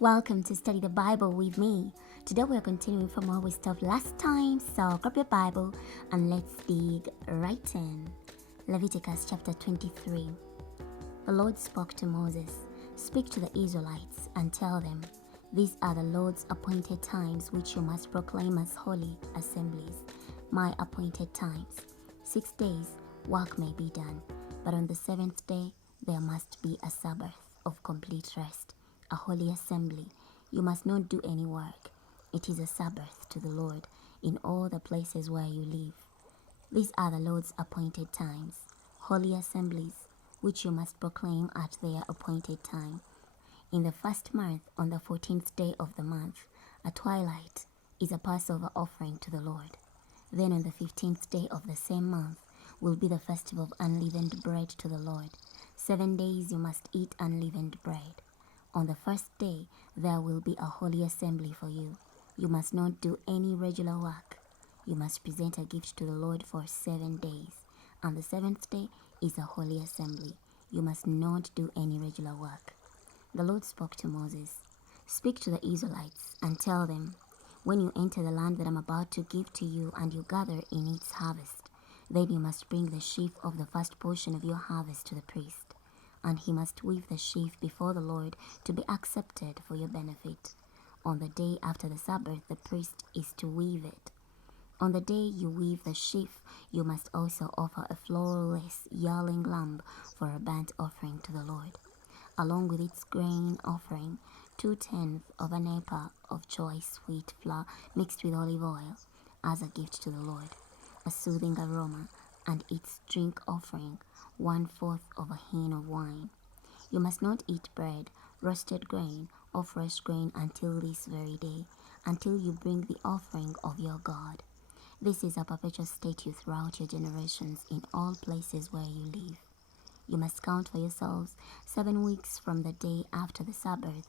Welcome to Study the Bible with me. Today we are continuing from where we stopped last time, so grab your Bible and let's dig right in. Leviticus chapter 23. The Lord spoke to Moses, "Speak to the Israelites and tell them, these are the Lord's appointed times which you must proclaim as holy assemblies, my appointed times. 6 days work may be done, but on the seventh day there must be a Sabbath of complete rest, a holy assembly. You must not do any work. It is a Sabbath to the Lord in all the places where you live. These are the Lord's appointed times, holy assemblies, which you must proclaim at their appointed time. In the first month, on the 14th day of the month, at twilight, is a Passover offering to the Lord. Then on the 15th day of the same month will be the festival of unleavened bread to the Lord. 7 days you must eat unleavened bread. On the first day there will be a holy assembly for you. You must not do any regular work. You must present a gift to the Lord for 7 days. And the seventh day is a holy assembly. You must not do any regular work." The Lord spoke to Moses, "Speak to the Israelites and tell them, when you enter the land that I'm about to give to you and you gather in its harvest, then you must bring the sheaf of the first portion of your harvest to the priest, and he must weave the sheaf before the Lord to be accepted for your benefit. On the day after the Sabbath, the priest is to weave it. On the day you weave the sheaf, you must also offer a flawless yearling lamb for a burnt offering to the Lord, along with its grain offering, 2/10 of an ephah of choice wheat flour mixed with olive oil, as a gift to the Lord, a soothing aroma, and its drink offering, 1/4 of a hin of wine. You must not eat bread, roasted grain, or fresh grain until this very day, until you bring the offering of your God. This is a perpetual statute throughout your generations in all places where you live. You must count for yourselves 7 weeks from the day after the Sabbath.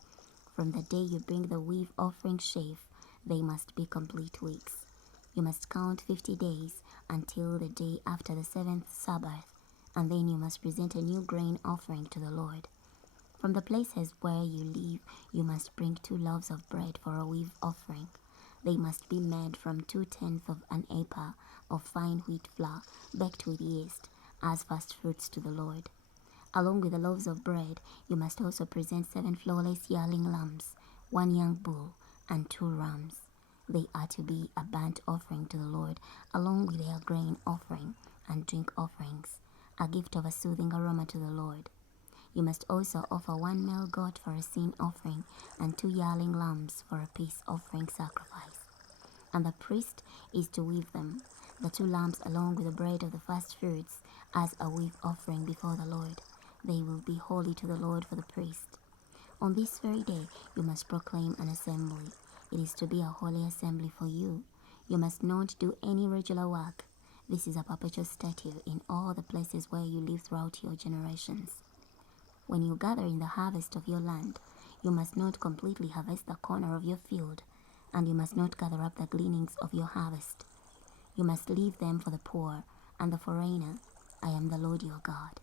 From the day you bring the weave offering sheaf, they must be complete weeks. You must count 50 days until the day after the 7th Sabbath, and then you must present a new grain offering to the Lord. From the places where you live, you must bring 2 loaves of bread for a weave offering. They must be made from 2/10 of an ephah of fine wheat flour, baked with yeast, as first fruits to the Lord. Along with the loaves of bread, you must also present 7 flawless yearling lambs, 1 young bull, and 2 rams. They are to be a burnt offering to the Lord, along with their grain offering and drink offerings, a gift of a soothing aroma to the Lord. You must also offer 1 male goat for a sin offering and 2 yearling lambs for a peace offering sacrifice. And the priest is to weave them, the 2 lambs along with the bread of the first fruits, as a weave offering before the Lord. They will be holy to the Lord for the priest. On this very day you must proclaim an assembly. It is to be a holy assembly for you. You must not do any regular work. This is a perpetual statute in all the places where you live throughout your generations. When you gather in the harvest of your land, you must not completely harvest the corner of your field, and you must not gather up the gleanings of your harvest. You must leave them for the poor and the foreigner. I am the Lord your God."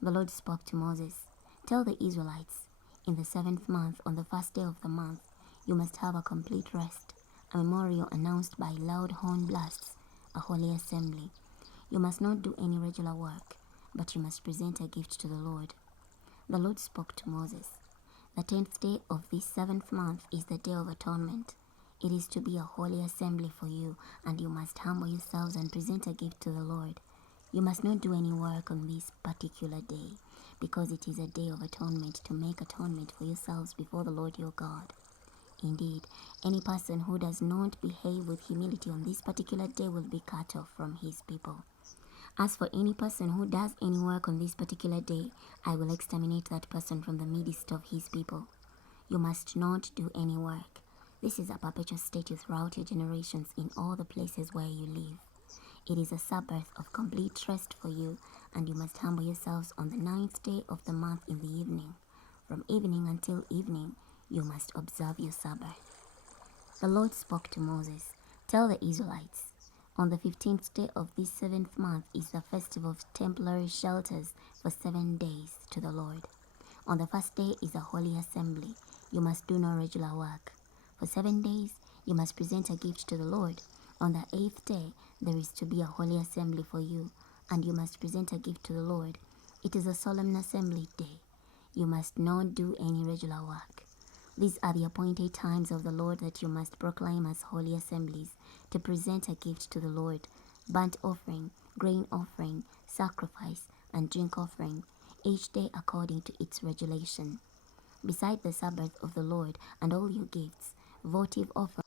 The Lord spoke to Moses, "Tell the Israelites, in the 7th month, on the first day of the month, you must have a complete rest, a memorial announced by loud horn blasts, a holy assembly. You must not do any regular work, but you must present a gift to the Lord." The Lord spoke to Moses, "The 10th day of this 7th month is the Day of Atonement. It is to be a holy assembly for you, and you must humble yourselves and present a gift to the Lord. You must not do any work on this particular day, because it is a day of atonement, to make atonement for yourselves before the Lord your God. Indeed, any person who does not behave with humility on this particular day will be cut off from his people. As for any person who does any work on this particular day, I will exterminate that person from the midst of his people. You must not do any work. This is a perpetual statute throughout your generations in all the places where you live. It is a Sabbath of complete rest for you, and you must humble yourselves on the 9th day of the month in the evening. From evening until evening, you must observe your Sabbath." The Lord spoke to Moses, "Tell the Israelites, on the 15th day of this 7th month is the festival of temporary shelters for 7 days to the Lord. On the first day is a holy assembly. you must do no regular work. For 7 days you must present a gift to the Lord. On the 8th day there is to be a holy assembly for you, and you must present a gift to the Lord. It is a solemn assembly day. You must not do any regular work. These are the appointed times of the Lord that you must proclaim as holy assemblies, to present a gift to the Lord: burnt offering, grain offering, sacrifice, and drink offering, each day according to its regulation. Beside the Sabbath of the Lord and all your gifts, votive offerings,